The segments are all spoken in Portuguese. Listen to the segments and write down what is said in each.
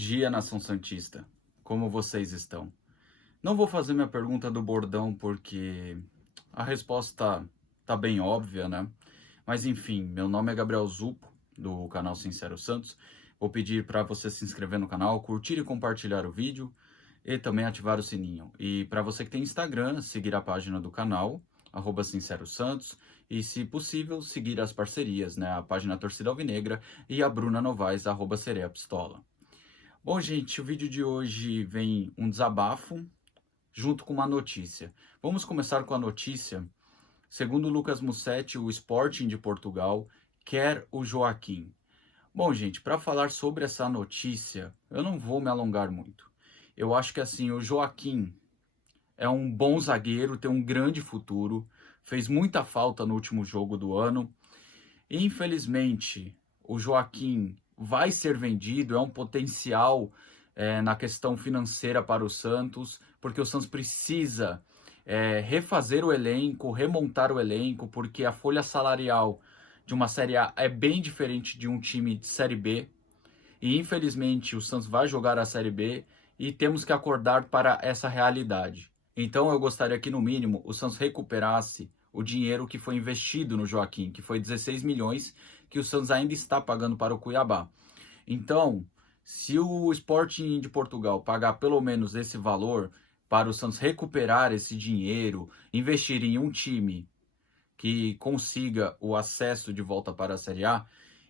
dia, nação santista. Como vocês estão? Não vou fazer minha pergunta do bordão porque a resposta tá bem óbvia, né? Mas enfim, meu nome é Gabriel Zupo, do canal Sincero Santos. Vou pedir para você se inscrever no canal, curtir e compartilhar o vídeo e também ativar o sininho. E para você que tem Instagram, seguir a página do canal, @SinceroSantos, e se possível, seguir as parcerias, né? A página Torcida Alvinegra e a Bruna Novaes, @SereiaPistola. Bom, gente, o vídeo de hoje vem um desabafo junto com uma notícia. Vamos começar com a notícia. Segundo Lucas Mussetti, o Sporting de Portugal quer o Joaquim. Bom, gente, para falar sobre essa notícia, eu não vou me alongar muito. Eu acho que assim, o Joaquim é um bom zagueiro, tem um grande futuro, fez muita falta no último jogo do ano. Infelizmente, o Joaquim vai ser vendido, é um potencial na questão financeira para o Santos, porque o Santos precisa refazer o elenco, remontar o elenco, porque a folha salarial de uma Série A é bem diferente de um time de Série B. E infelizmente o Santos vai jogar a Série B e temos que acordar para essa realidade. Então eu gostaria que no mínimo o Santos recuperasse o dinheiro que foi investido no Joaquim, que foi 16 milhões que o Santos ainda está pagando para o Cuiabá. Então, se o Sporting de Portugal pagar pelo menos esse valor para o Santos recuperar esse dinheiro, investir em um time que consiga o acesso de volta para a Série A,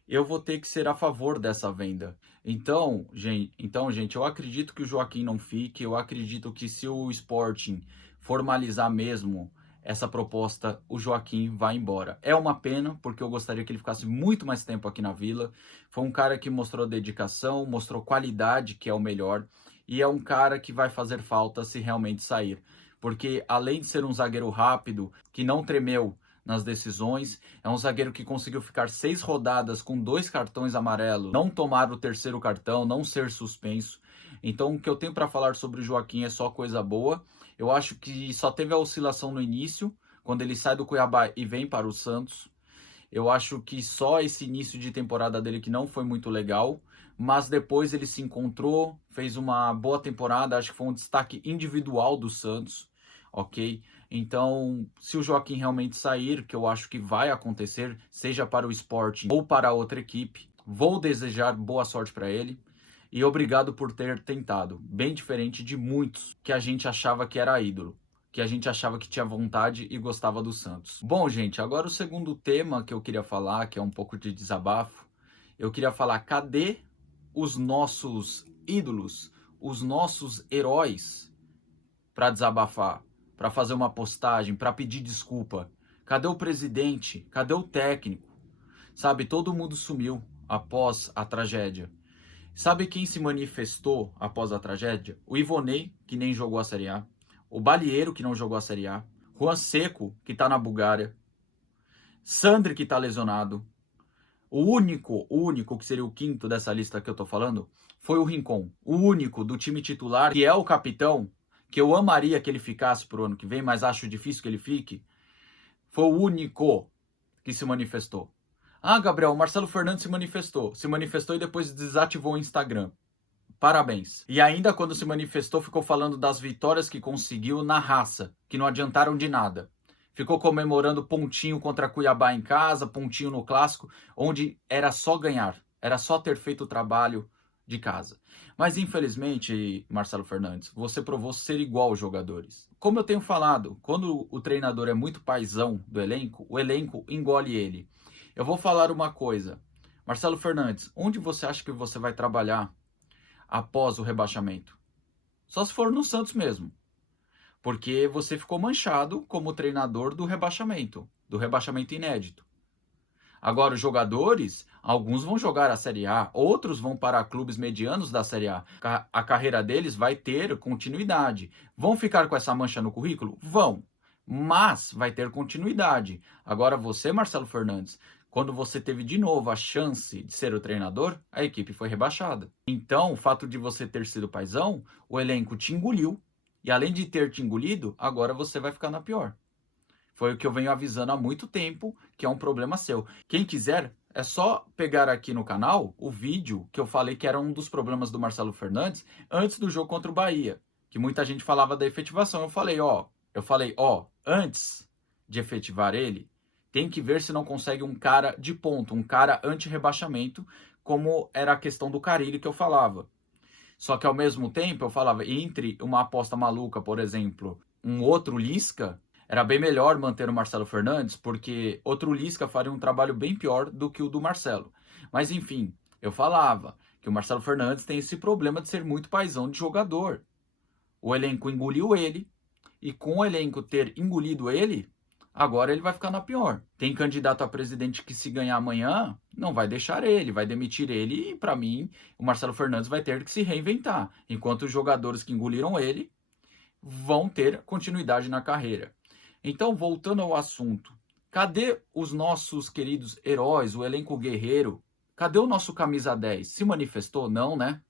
eu vou ter que ser a favor dessa venda. Então, gente, eu acredito que o Joaquim não fique, eu acredito que se o Sporting formalizar mesmo essa proposta, o Joaquim vai embora. É uma pena, porque eu gostaria que ele ficasse muito mais tempo aqui na Vila. Foi um cara que mostrou dedicação, mostrou qualidade, que é o melhor, e é um cara que vai fazer falta se realmente sair. Porque além de ser um zagueiro rápido, que não tremeu nas decisões, é um zagueiro que conseguiu ficar 6 rodadas com 2 cartões amarelos, não tomar o terceiro cartão, não ser suspenso. Então, o que eu tenho para falar sobre o Joaquim é só coisa boa. Eu acho que só teve a oscilação no início, quando ele sai do Cuiabá e vem para o Santos. Eu acho que só esse início de temporada dele que não foi muito legal, mas depois ele se encontrou, fez uma boa temporada, acho que foi um destaque individual do Santos, ok? Então, se o Joaquim realmente sair, que eu acho que vai acontecer, seja para o Sporting ou para outra equipe, vou desejar boa sorte para ele. E obrigado por ter tentado, bem diferente de muitos que a gente achava que era ídolo, que a gente achava que tinha vontade e gostava do Santos. Bom, gente, agora o segundo tema que eu queria falar, que é um pouco de desabafo, eu queria falar, cadê os nossos ídolos, os nossos heróis para desabafar, para fazer uma postagem, para pedir desculpa? Cadê o presidente? Cadê o técnico? Sabe, todo mundo sumiu após a tragédia. Sabe quem se manifestou após a tragédia? O Ivonei, que nem jogou a Série A. O Balieiro, que não jogou a Série A. Juan Seco, que tá na Bulgária. Sandri, que tá lesionado. O único que seria o quinto dessa lista que eu tô falando, foi o Rincon. O único do time titular, que é o capitão, que eu amaria que ele ficasse pro ano que vem, mas acho difícil que ele fique, foi o único que se manifestou. Ah, Gabriel, o Marcelo Fernandes se manifestou e depois desativou o Instagram. Parabéns. E ainda quando se manifestou, ficou falando das vitórias que conseguiu na raça, que não adiantaram de nada. Ficou comemorando pontinho contra Cuiabá em casa, pontinho no clássico, onde era só ganhar, era só ter feito o trabalho de casa. Mas infelizmente, Marcelo Fernandes, você provou ser igual aos jogadores. Como eu tenho falado, quando o treinador é muito paizão do elenco, o elenco engole ele. Eu vou falar uma coisa. Marcelo Fernandes, onde você acha que você vai trabalhar após o rebaixamento? Só se for no Santos mesmo. Porque você ficou manchado como treinador do rebaixamento inédito. Agora, os jogadores, alguns vão jogar a Série A, outros vão para clubes medianos da Série A. A carreira deles vai ter continuidade. Vão ficar com essa mancha no currículo? Vão. Mas vai ter continuidade. Agora, você, Marcelo Fernandes, quando você teve de novo a chance de ser o treinador, a equipe foi rebaixada. Então, o fato de você ter sido paizão, o elenco te engoliu. E além de ter te engolido, agora você vai ficar na pior. Foi o que eu venho avisando há muito tempo, que é um problema seu. Quem quiser, É só pegar aqui no canal o vídeo que eu falei que era um dos problemas do Marcelo Fernandes antes do jogo contra o Bahia, que muita gente falava da efetivação. Eu falei, ó, antes de efetivar ele, tem que ver se não consegue um cara de ponto, um cara anti-rebaixamento, como era a questão do Carille que eu falava. Só que ao mesmo tempo eu falava, entre uma aposta maluca, por exemplo, um outro Lisca, era bem melhor manter o Marcelo Fernandes, porque outro Lisca faria um trabalho bem pior do que o do Marcelo. Mas enfim, eu falava que o Marcelo Fernandes tem esse problema de ser muito paizão de jogador. O elenco engoliu ele, e com o elenco ter engolido ele, agora ele vai ficar na pior. Tem candidato a presidente que, se ganhar amanhã, não vai deixar ele, vai demitir ele, e para mim, o Marcelo Fernandes vai ter que se reinventar, enquanto os jogadores que engoliram ele vão ter continuidade na carreira. Então, voltando ao assunto, cadê os nossos queridos heróis, o elenco guerreiro? Cadê o nosso camisa 10? Se manifestou? Não, né?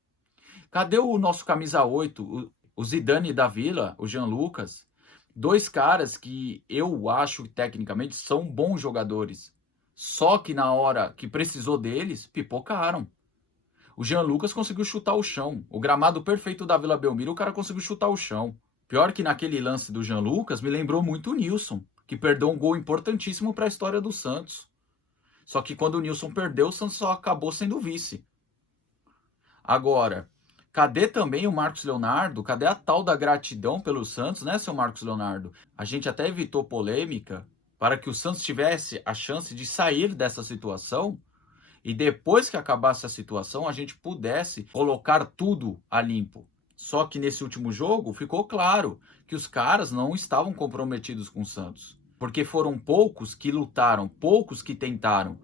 Cadê o nosso camisa 8, o Zidane da Vila, o Jean Lucas? Dois caras que eu acho tecnicamente são bons jogadores. Só que na hora que precisou deles, pipocaram. O Jean Lucas conseguiu chutar o chão. O gramado perfeito da Vila Belmiro, o cara conseguiu chutar o chão. Pior que naquele lance do Jean Lucas, me lembrou muito o Nilson, que perdeu um gol importantíssimo para a história do Santos. Só que quando o Nilson perdeu, o Santos só acabou sendo vice. Agora, cadê também o Marcos Leonardo? Cadê a tal da gratidão pelo Santos, né, seu Marcos Leonardo? A gente até evitou polêmica para que o Santos tivesse a chance de sair dessa situação e depois que acabasse a situação a gente pudesse colocar tudo a limpo. Só que nesse último jogo ficou claro que os caras não estavam comprometidos com o Santos, porque foram poucos que lutaram, poucos que tentaram.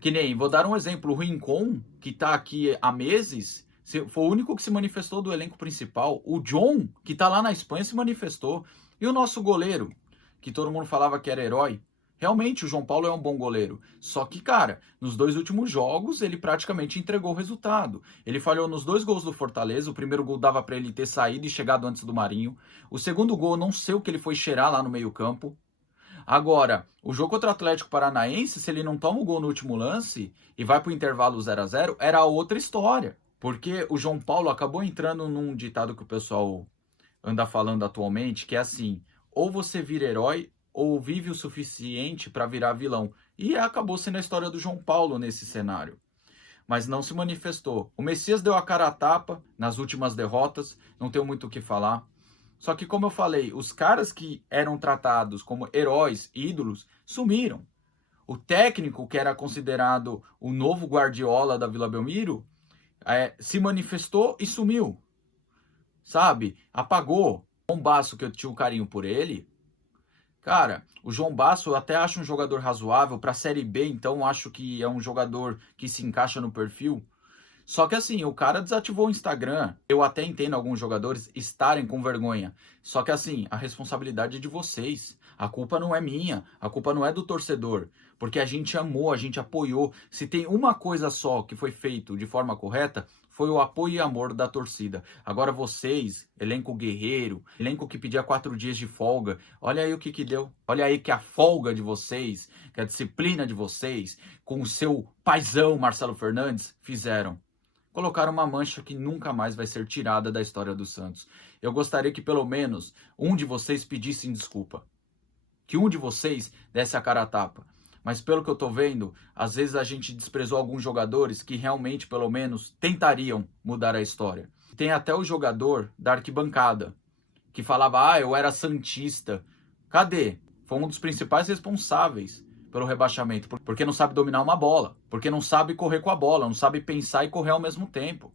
Que nem, vou dar um exemplo, o Rincon, que tá aqui há meses, foi o único que se manifestou do elenco principal. O John, que tá lá na Espanha, se manifestou. E o nosso goleiro, que todo mundo falava que era herói. Realmente, o João Paulo é um bom goleiro. Só que, cara, nos 2 últimos jogos, ele praticamente entregou o resultado. Ele falhou nos 2 gols do Fortaleza. O primeiro gol dava para ele ter saído e chegado antes do Marinho. O segundo gol, não sei o que ele foi cheirar lá no meio-campo. Agora, o jogo contra o Atlético Paranaense, se ele não toma o gol no último lance e vai para o intervalo 0-0, era outra história. Porque o João Paulo acabou entrando num ditado que o pessoal anda falando atualmente, que é assim: ou você vira herói, ou vive o suficiente para virar vilão. E acabou sendo a história do João Paulo nesse cenário. Mas não se manifestou. O Messias deu a cara a tapa nas últimas derrotas, não tenho muito o que falar. Só que, como eu falei, os caras que eram tratados como heróis, ídolos, sumiram. O técnico, que era considerado o novo Guardiola da Vila Belmiro, se manifestou e sumiu. Sabe? Apagou. O João Basso, que eu tinha um carinho por ele. Cara, o João Basso eu até acho um jogador razoável. Para a Série B, então, acho que é um jogador que se encaixa no perfil. Só que assim, o cara desativou o Instagram. Eu até entendo alguns jogadores estarem com vergonha. Só que assim, a responsabilidade é de vocês. A culpa não é minha, a culpa não é do torcedor. Porque a gente amou, a gente apoiou. Se tem uma coisa só que foi feito de forma correta, foi o apoio e amor da torcida. Agora vocês, elenco guerreiro, elenco que pedia 4 dias de folga, olha aí o que deu. Olha aí que a folga de vocês, que a disciplina de vocês, com o seu paizão Marcelo Fernandes, fizeram. Colocaram uma mancha que nunca mais vai ser tirada da história do Santos. Eu gostaria que pelo menos um de vocês pedisse desculpa. Que um de vocês desse a cara a tapa. Mas pelo que eu tô vendo, às vezes a gente desprezou alguns jogadores que realmente, pelo menos, tentariam mudar a história. Tem até o jogador da arquibancada, que falava, eu era santista. Cadê? Foi um dos principais responsáveis pelo rebaixamento, porque não sabe dominar uma bola, porque não sabe correr com a bola, não sabe pensar e correr ao mesmo tempo.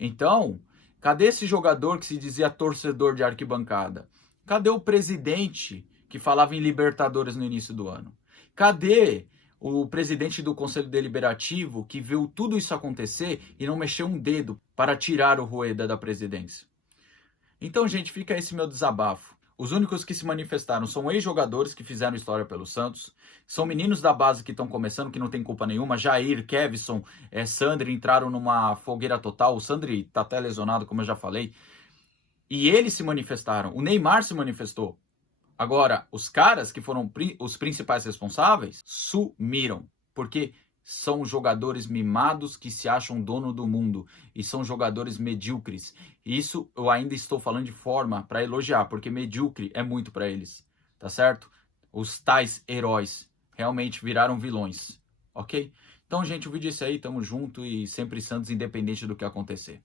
Então, cadê esse jogador que se dizia torcedor de arquibancada? Cadê o presidente que falava em Libertadores no início do ano? Cadê o presidente do Conselho Deliberativo que viu tudo isso acontecer e não mexeu um dedo para tirar o Rueda da presidência? Então, gente, fica esse meu desabafo. Os únicos que se manifestaram são ex-jogadores que fizeram história pelo Santos, são meninos da base que estão começando, que não tem culpa nenhuma. Jair, Kevson, Sandri entraram numa fogueira total. O Sandri tá até lesionado, como eu já falei. E eles se manifestaram. O Neymar se manifestou. Agora, os caras que foram os principais responsáveis sumiram. Porque são jogadores mimados que se acham dono do mundo e são jogadores medíocres. Isso eu ainda estou falando de forma para elogiar, porque medíocre é muito para eles, tá certo? Os tais heróis realmente viraram vilões, ok? Então, gente, o vídeo é esse aí, tamo junto e sempre Santos, independente do que acontecer.